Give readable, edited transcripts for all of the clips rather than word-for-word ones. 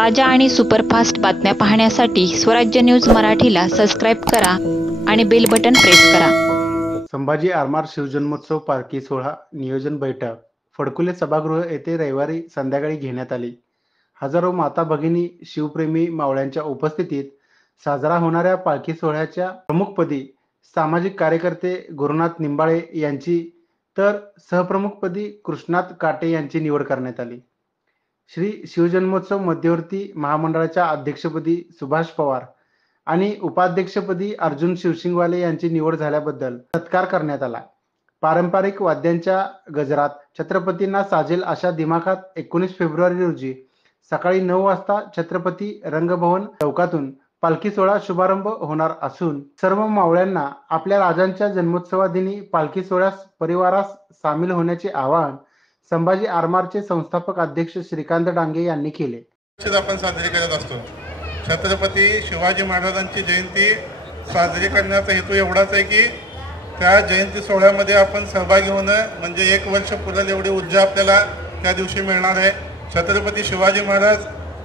ताज्या आणि सुपरफास्ट बातम्या पाहण्यासाठी स्वराज्य न्यूज मराठीला सबस्क्राईब करा आणि बेल बटन प्रेस करा। संभाजी आरमार शिवजन्मोत्सव पालखी सोहळा नियोजन बैठक फडकुले सभागृह येथे रविवारी संध्याकाळी घेण्यात आली। हजारो माता भगिनी शिवप्रेमी मावळ्यांच्या उपस्थितीत साजरा होणाऱ्या पालखी सोहळ्याच्या प्रमुखपदी सामाजिक कार्यकर्ते गुरुनाथ निंबाळे यांची तर सहप्रमुखपदी कृष्णात काटे यांची निवड करण्यात आली। श्री शिवजन्मोत्सव मध्यवर्ती महामंडळाच्या अध्यक्षपदी सुभाष पवार आणि उपाध्यक्षपदी अर्जुन शिवशिंगवाले यांची निवड झाल्याबद्दल सत्कार करण्यात आला। पारंपरिक वाद्यांच्या गजरात छत्रपतींना साजेल अशा दिमाखात 19 फेब्रुवारी रोजी सकाळी 9 वाजता छत्रपती रंगभवन चौकातून पालखी सोहळा शुभारंभ होणार असून सर्व मावळ्यांना आपल्या राजांच्या जन्मोत्सवादिनी पालखी सोहळ्यास परिवारास सामील होण्याचे आवाहन संभाजी आरमारचे संस्थापक अध्यक्ष श्रीकांत डांगे यांनी केले। आपण साजरी करत असतो। छत्रपती शिवाजी महाराजांची जयंती साजरी करण्याचा हेतू एवढाच आहे की त्या जयंती सोहळ्यामध्ये आपण सहभागी होणं म्हणजे 1 वर्ष पुरेल एवढी ऊर्जा आपल्याला त्या दिवशी मिळणार आहे। छत्रपती शिवाजी महाराज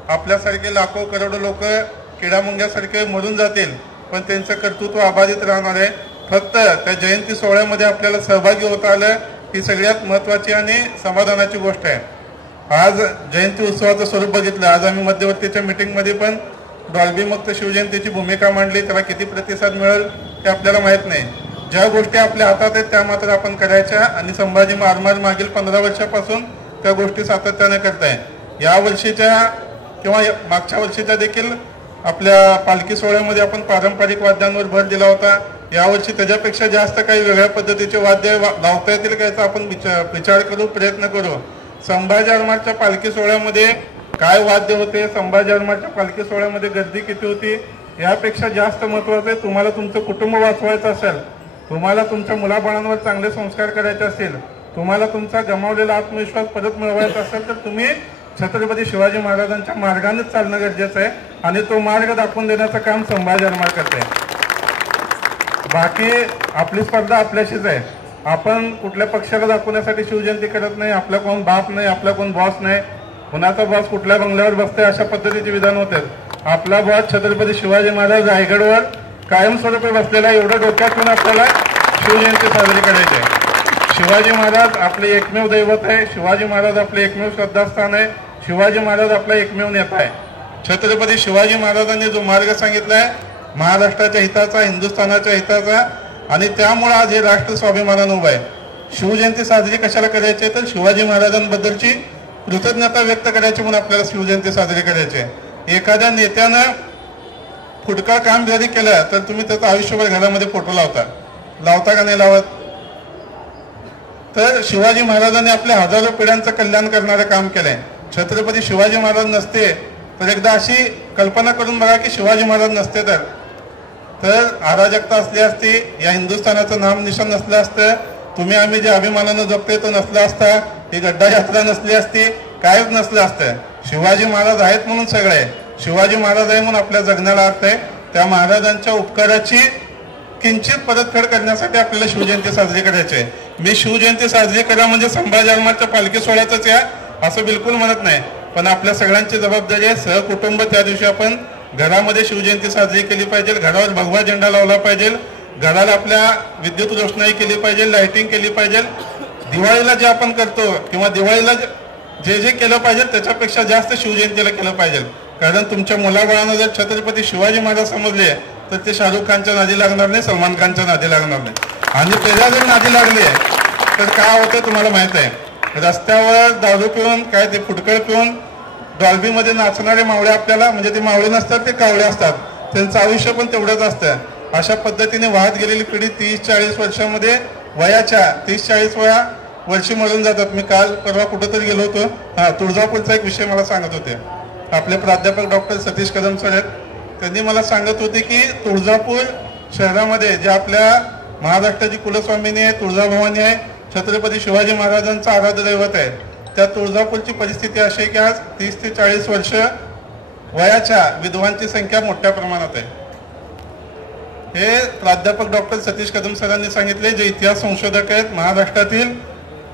आपल्यासारखे लाखो करोडो लोक किडामुंग्यासारखे मरून जातील पण त्यांचं कर्तृत्व अबाधित राहणार आहे। फक्त त्या जयंती सोहळ्यामध्ये आपल्याला सहभागी होता आलं ही सगळ्यात महत्त्वाची आणि समाधानाची गोष्ट आहे। आज जयंती उत्सवाचं स्वरूप बघितलं। आज आम्ही मध्यवर्तीच्या मीटिंगमध्ये पण डॉल्बी मुक्त शिवजयंतीची भूमिका मांडली। त्याला किती प्रतिसाद मिळेल हे आपल्याला माहीत नाही। ज्या गोष्टी आपल्या हातात आहेत त्या मात्र आपण करायच्या आणि संभाजी आरमार मागील 15 वर्षापासून त्या गोष्टी सातत्याने करताय। या वर्षीच्या किंवा मागच्या वर्षीच्या देखील आपल्या पालखी सोहळ्यामध्ये आपण पारंपरिक वाद्यांवर भर दिला होता। यावर्षी त्याच्यापेक्षा जास्त काही वेगळ्या पद्धतीचे वाद्य लावता येतील का याचा आपण विचार करू, प्रयत्न करू। संभाजी आरमारच्या पालखी सोहळ्यामध्ये काय वाद्य होते, संभाजी आरमारच्या पालखी सोहळ्यामध्ये गर्दी किती होती, यापेक्षा जास्त महत्त्वाचं आहे तुम्हाला तुमचं कुटुंब वाचवायचं असेल, तुम्हाला तुमच्या मुलाबाळांवर चांगले संस्कार करायचे असतील, तुम्हाला तुमचा गमावलेला आत्मविश्वास परत मिळवायचा असेल तर तुम्ही छत्रपती शिवाजी महाराजांच्या मार्गानेच चालणं गरजेचं आहे आणि तो मार्ग दाखवून देण्याचं काम संभाजी आरमार करते। बाकी आपली स्पर्धा आपल्याशीच आहे। आपण कुठल्या पक्षाला दाखवण्यासाठी शिवजयंती करत नाही। आपला कोण बाप नाही, आपला कोण बॉस नाही, कुणाचा बॉस कुठल्या बंगल्यावर बसते अशा पद्धतीचे विधान होते। आपला बॉस छत्रपती शिवाजी महाराज रायगडवर कायमस्वरूपी बसलेला एवढं डोक्यात ठेवून आपल्याला शिवजयंती साजरी करायची आहे। शिवाजी महाराज आपले एकमेव दैवत आहे, शिवाजी महाराज आपले एकमेव श्रद्धास्थान आहे, शिवाजी महाराज आपला एकमेव नेता आहे। छत्रपती शिवाजी महाराजांनी जो मार्ग सांगितलाय महाराष्ट्राच्या हिताचा, हिंदुस्थानाच्या हिताचा आणि त्यामुळे आज हे राष्ट्र स्वाभिमानानं उभं आहे। शिवजयंती साजरी कशाला करायची तर शिवाजी महाराजांबद्दलची कृतज्ञता व्यक्त करायची म्हणून आपल्याला शिवजयंती साजरी करायची आहे। एखाद्या नेत्यानं फुटका काम जरी केलं तर तुम्ही त्याचं आयुष्यभर घरामध्ये फोटो लावता का नाही लावत? तर शिवाजी महाराजांनी आपल्या हजारो पिढ्यांचं कल्याण करणारं काम केलंय। छत्रपती शिवाजी महाराज नसते तर एकदा अशी कल्पना करून बघा की शिवाजी महाराज नसते तर अराजकता असली असती, या हिंदुस्थानाचं नाम निशाण नसलं असतं, तुम्ही आम्ही जे अभिमानानं जगतोय तो नसला असता, ही गड्डा यात्रा नसली असती, काहीच नसलं असतं। शिवाजी महाराज आहेत म्हणून सगळे, शिवाजी महाराज आहे म्हणून आपल्या जगण्याला अर्थ आहे। त्या महाराजांच्या उपकाराची किंचित परतफेड करण्यासाठी आपल्याला शिवजयंती साजरी करायची आहे। मी शिवजयंती साजरी करा म्हणजे संभाजी आरमारच्या पालखी सोहळ्याचंच या असं बिलकुल म्हणत नाही, पण आपल्या सगळ्यांची जबाबदारी आहे। सहकुटुंब त्या दिवशी आपण घरामध्ये शिवजयंती साजरी केली पाहिजे, घरावर भगवा झेंडा लावला पाहिजे, घराला आपल्या विद्युत रोषणाई केली पाहिजे, लाइटिंग केली पाहिजे। दिवाळीला जे आपण करतो किंवा दिवाळीला जे जे केलं पाहिजे त्याच्यापेक्षा जास्त शिवजयंतीला केलं पाहिजे। कारण तुमच्या मुलाबाळांना जर छत्रपती शिवाजी महाराज समजले तर ते शाहरुख खानच्या नादी लागणार नाही, सलमान खानच्या नादी लागणार नाही। आणि त्याच्या जर नादी लागले तर काय होतं तुम्हाला माहित आहे, रस्त्यावर दारू पिऊन काय ते फुटकळ पिऊन डॉल्बीमध्ये नाचणारे मावळे आपल्याला म्हणजे ते मावळे नसतात, ते कावळे असतात, त्यांचं आयुष्य पण तेवढंच असतं। अशा पद्धतीने वाहत गेलेली पिढी 30-40 वर्षामध्ये वयाच्या 30-40 वर्षी मरून जातात। मी काल परवा कुठंतरी गेलो होतो, तुळजापूरचा एक विषय मला सांगत होते आपले प्राध्यापक डॉक्टर सतीश कदम सर आहेत। त्यांनी मला सांगत होते की तुळजापूर शहरामध्ये जे आपल्या महाराष्ट्राची कुलस्वामिनी आहे, तुळजाभवानी आहे, छत्रपती शिवाजी महाराजांचं आराध्य दैवत आहे, त्या तुळजापूरची परिस्थिती अशी आहे की आज 30 ते 40 वर्ष वयाच्या विधवांची संख्या मोठ्या प्रमाणात आहे। हे प्राध्यापक डॉक्टर सतीश कदम सरांनी सांगितले, जे इतिहास संशोधक आहेत, महाराष्ट्रातील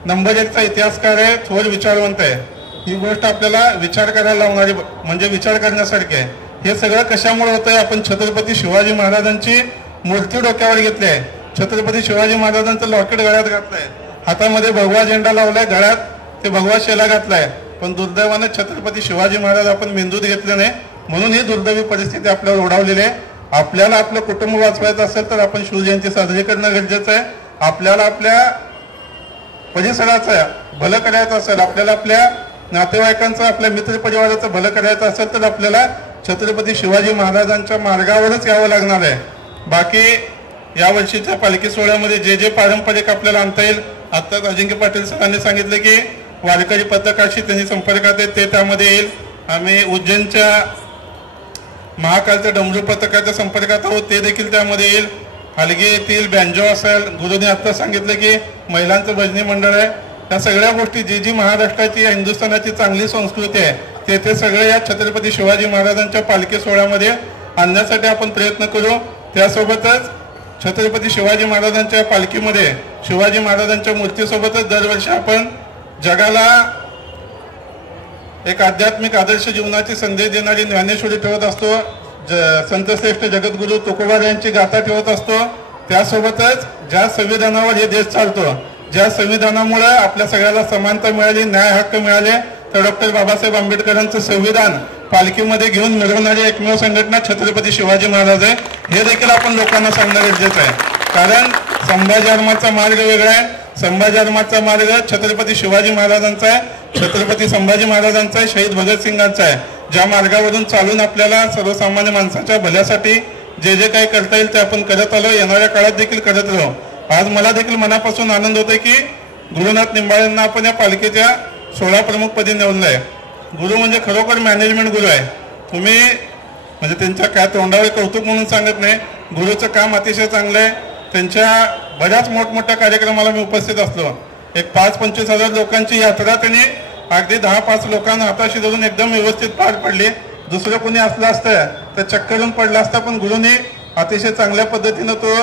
नंबर 1चा इतिहासकार आहे, थोर विचारवंत आहे। ही गोष्ट आपल्याला विचार करायला लावणारी म्हणजे विचार करण्यासारखी आहे. हे सगळं कशामुळे होतंय? आपण छत्रपती शिवाजी महाराजांची मूर्ती डोक्यावर घेतली आहे, छत्रपती शिवाजी महाराजांचं लॉकेट गळ्यात घातलंय, हातामध्ये भगवा झेंडा लावलाय, गळ्यात ते भगवा शेला घातलाय, पण दुर्दैवाने छत्रपती शिवाजी महाराज आपण मेंदूत घेतले नाही, म्हणून ही दुर्दैवी परिस्थिती आपल्यावर ओढावलेली आहे. आपल्याला आपलं कुटुंब वाचवायचं असेल तर आपण शिवजयंती साजरी करणं गरजेचं आहे. आपल्याला आपल्या परिसराचं भलं करायचं असेल, आपल्याला आपल्या नातेवाईकांचं, आपल्या मित्र परिवाराचं भलं करायचं असेल तर आपल्याला छत्रपती शिवाजी महाराजांच्या मार्गावरच यावं लागणार आहे. बाकी यावर्षीच्या पालखी सोहळ्यामध्ये जे जे पारंपरिक आपल्याला आणता येईल, आत्ताच अजिंक्य पाटील सरांनी सांगितलं की वारकरी पथकाशी त्यांनी संपर्कात आहेत, ते त्यामध्ये येईल. आम्ही उज्जैनच्या महाकालच्या डमरू पथकाच्या संपर्कात आहोत, ते देखील त्यामध्ये येईल. हलगे येथील बँजो असेल, गुरुने आत्ता सांगितलं की महिलांचं भजनी मंडळ आहे. या सगळ्या गोष्टी जी जी महाराष्ट्राची हिंदुस्थानाची चांगली संस्कृती आहे ते सगळे या छत्रपती शिवाजी महाराजांच्या पालखी सोहळ्यामध्ये आणण्यासाठी आपण प्रयत्न करू. त्यासोबतच छत्रपती शिवाजी महाराजांच्या पालखीमध्ये शिवाजी महाराजांच्या मूर्तीसोबतच दरवर्षी आपण जगाला एक आध्यात्मिक आदर्श जीवनाची संदेश देणारी ज्ञानेश्वरी ठेवत असतो, संतश्रेष्ठ जगद्गुरू तुकोबा यांची गाथा ठेवत असतो. त्यासोबतच ज्या संविधानावर हे देश चालतो, ज्या संविधानामुळे आपल्या सगळ्याला समानता मिळाली, न्याय हक्क मिळाले, तर डॉक्टर बाबासाहेब आंबेडकरांचं संविधान पालखीमध्ये घेऊन मिरवणारी एकमेव संघटना छत्रपती शिवाजी महाराज आहे. हे देखील आपण लोकांना सांगणं गरजेचं आहे, कारण संभाजी धर्माचा मार्ग वेगळा आहे. संभाजी धर्माचा मार्ग छत्रपती शिवाजी महाराजांचा आहे, छत्रपती संभाजी महाराजांचा आहे, शहीद भगतसिंगांचा आहे. ज्या मार्गावरून चालून आपल्याला सर्वसामान्य माणसाच्या भल्यासाठी जे जे काही करता येईल ते आपण करत आलो, येणाऱ्या काळात देखील करत राहू. आज मला देखील मनापासून आनंद होतोय की गुरुनाथ निंबाळेंना आपण या पालखीच्या 16 प्रमुखपदी निवडलं आहे. गुरु म्हणजे खरोखर मॅनेजमेंट गुरु आहे. तुम्ही म्हणजे त्यांच्या काय तोंडावर कौतुक म्हणून सांगत नाही, गुरुचं काम अतिशय चांगलं आहे. त्यांच्या बऱ्याच मोठमोठ्या कार्यक्रमाला मी उपस्थित असलो. एक 5-25 हजार लोकांची यात्रा त्यांनी अगदी 10-5 लोकांना हाताशी धरून एकदम व्यवस्थित पार पडली. दुसरं कोणी असलं असतं तर चक्करून पडला असता, पण गुरुने अतिशय चांगल्या पद्धतीनं तो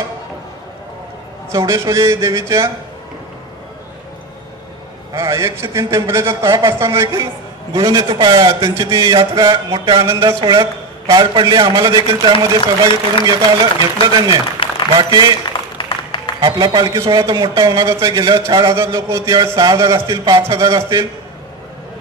चौडेश्वरी देवीच्या 103 टेम्परेचर ताप असताना देखील गुरुने तो त्यांची ती यात्रा मोठ्या आनंदात सोहळ्यात पार पडली. आम्हाला देखील त्यामध्ये सहभागी करून घेतलं त्यांनी. बाकी आपला पालखी सोहळा तर मोठा होणारच आहे. गेल्या 4,000 लोक होती, यावेळेस 6,000 असतील, 5,000 असतील.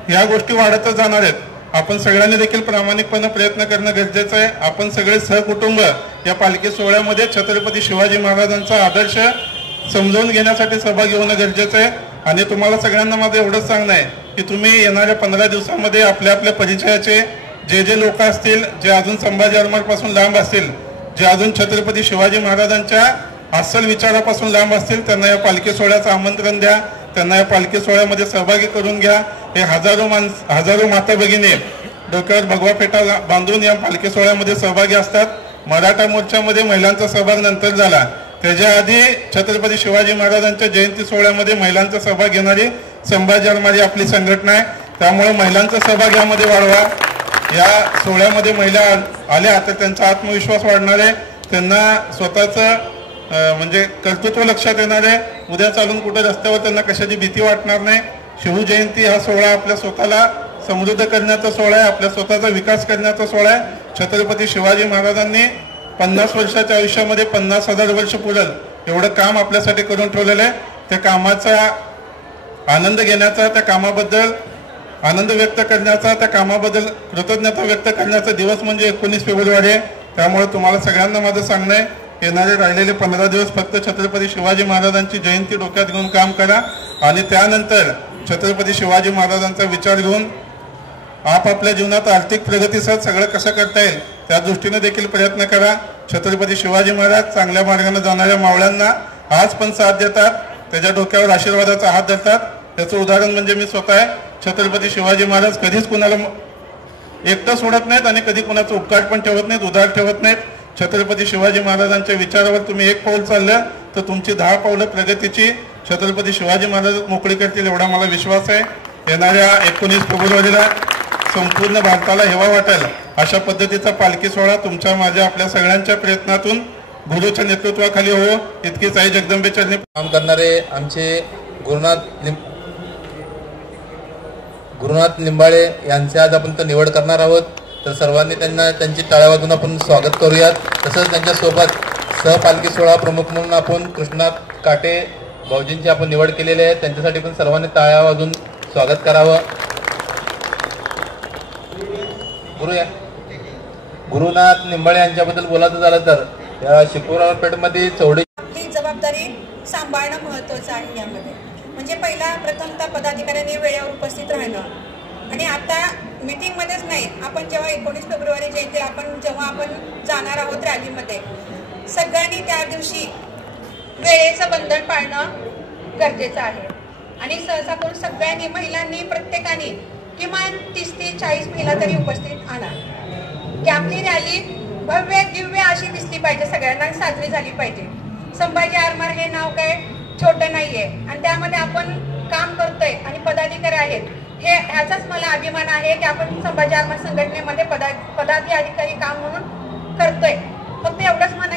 ह्या गोष्टी वाढतच जाणार आहेत. आपण सगळ्यांनी देखील प्रामाणिकपणे प्रयत्न करणं गरजेचं आहे. आपण सगळे सहकुटुंब या पालखी सोहळ्यामध्ये छत्रपती शिवाजी महाराजांचा आदर्श समजावून घेण्यासाठी सहभागी होणं गरजेचं आहे. आणि तुम्हाला सगळ्यांना माझं एवढंच सांगणं आहे की तुम्ही येणाऱ्या 15 दिवसामध्ये आपल्या आपल्या परिचयाचे जे जे लोक असतील, जे अजून संभाजी आरमारापासून लांब असतील, जे अजून छत्रपती शिवाजी महाराजांच्या अस्सल विचारापासून लांब असतील, त्यांना या पालखी सोहळ्याचं आमंत्रण द्या, त्यांना या पालखी सोहळ्यामध्ये सहभागी करून घ्या. हे हजारो माता भगिनी डोक्यावर भगवा फेटा बांधून या पालखी सोहळ्यामध्ये सहभागी असतात. मराठा मोर्चामध्ये महिलांचा सहभाग नंतर झाला, त्याच्या आधी छत्रपती शिवाजी महाराजांच्या जयंती सोहळ्यामध्ये महिलांचा सहभाग घेणारी संभाजी आरमारी आपली संघटना आहे. त्यामुळे महिलांचा सहभाग यामध्ये वाढवा. या सोहळ्यामध्ये महिला आल्या तर त्यांचा आत्मविश्वास वाढणार आहे, त्यांना स्वतःचं म्हणजे कर्तृत्व लक्षात येणार आहे. उद्या चालून कुठे रस्त्यावर त्यांना कशाची भीती वाटणार नाही. शिवजयंती हा सोहळा आपल्या स्वतःला समृद्ध करण्याचा सोहळा आहे, आपल्या स्वतःचा विकास करण्याचा सोहळा आहे. छत्रपती शिवाजी महाराजांनी 50 वर्षाच्या आयुष्यामध्ये 50,000 वर्ष पुरल एवढं काम आपल्यासाठी करून ठेवलेलं आहे. त्या कामाचा आनंद घेण्याचा, त्या कामाबद्दल आनंद व्यक्त करण्याचा, त्या कामाबद्दल कृतज्ञता व्यक्त करण्याचा दिवस म्हणजे 19 फेब्रुवारी आहे. त्यामुळे तुम्हाला सगळ्यांना माझं सांगणं आहे, येणारे राहिलेले 15 दिवस फक्त छत्रपती शिवाजी महाराजांची जयंती डोक्यात घेऊन काम करा आणि त्यानंतर छत्रपती शिवाजी महाराजांचा विचार घेऊन आपापल्या जीवनात आर्थिक प्रगतीसह सगळं कसं करता येईल त्या दृष्टीने देखील प्रयत्न करा. छत्रपती शिवाजी महाराज चांगल्या मार्गाने जाणाऱ्या मावळ्यांना आज पण साथ देतात, त्याच्या डोक्यावर आशीर्वादाचा हात धरतात. त्याचं उदाहरण म्हणजे मी स्वतः आहे. छत्रपती शिवाजी महाराज कधीच कुणाला एकटं सोडत नाहीत आणि कधी कुणाचं उपकार पण ठेवत नाहीत, उधार ठेवत नाहीत. छत्रपती शिवाजी महाराजांच्या विचारावर तुम्ही एक पाऊल चाललं तर तुमची 10 पावलं प्रगतीची छत्रपती शिवाजी महाराज मोकळी करतील एवढा मला विश्वास आहे. येणाऱ्या 19 फेब्रुवारीला संपूर्ण भारताला हेवा वाटेल अशा पद्धतीचा पालखी सोहळा तुमच्या माझ्या आपल्या सगळ्यांच्या प्रयत्नातून गुरुच्या नेतृत्वाखाली हो इतकीच आई जगदंबे चरणी काम करणारे आमचे गुरुनाथ गुरुनाथ निंबाळे यांचे आज आपण निवड करणार आहोत. तर सर्वांनी त्यांना त्यांची टाळ्या वाजवून आपण स्वागत करूयात. तसंच त्यांच्यासोबत सहपालखी सोहळा प्रमुख म्हणून आपण कृष्णात काटे भाऊजींची आपण निवड केलेली आहे. त्यांच्यासाठी पण सर्वांनी टाळ्या वाजवून स्वागत करावं. गुरुनाथ निंबाळे यांच्याबद्दल बोलायचं झालं तर या शिकोरापेठमध्ये चौडे ही जबाबदारी सांभाळणं महत्त्वाचं आहे. यामध्ये म्हणजे पहिला प्रथमतः पदाधिकाऱ्यांनी वेळेवर उपस्थित राहणं आणि आता मीटिंगमध्येच नाही, आपण जेव्हा 19 फेब्रुवारी जयंती आपण जाणार आहोत रॅलीमध्ये, सगळ्यांनी त्या दिवशी वेळेचं बंधन पाळणं गरजेचं आहे. आणि सहसा करून सगळ्यांनी महिलांनी प्रत्येकाने किमान 30 ते 40 महिला तरी उपस्थित आणा की आपली रॅली भव्य दिव्य अशी दिसली पाहिजे, सगळ्यांना साजरी झाली पाहिजे. संभाजी आरमार हे नाव काय छोटं नाहीये आणि त्यामध्ये आपण काम करतोय आणि पदाधिकारी आहेत. ह्याचाच मला अभिमान आहे की आपण संभाजी आरमार संघटनेमध्ये पदाधिकारी काम म्हणून करतोय.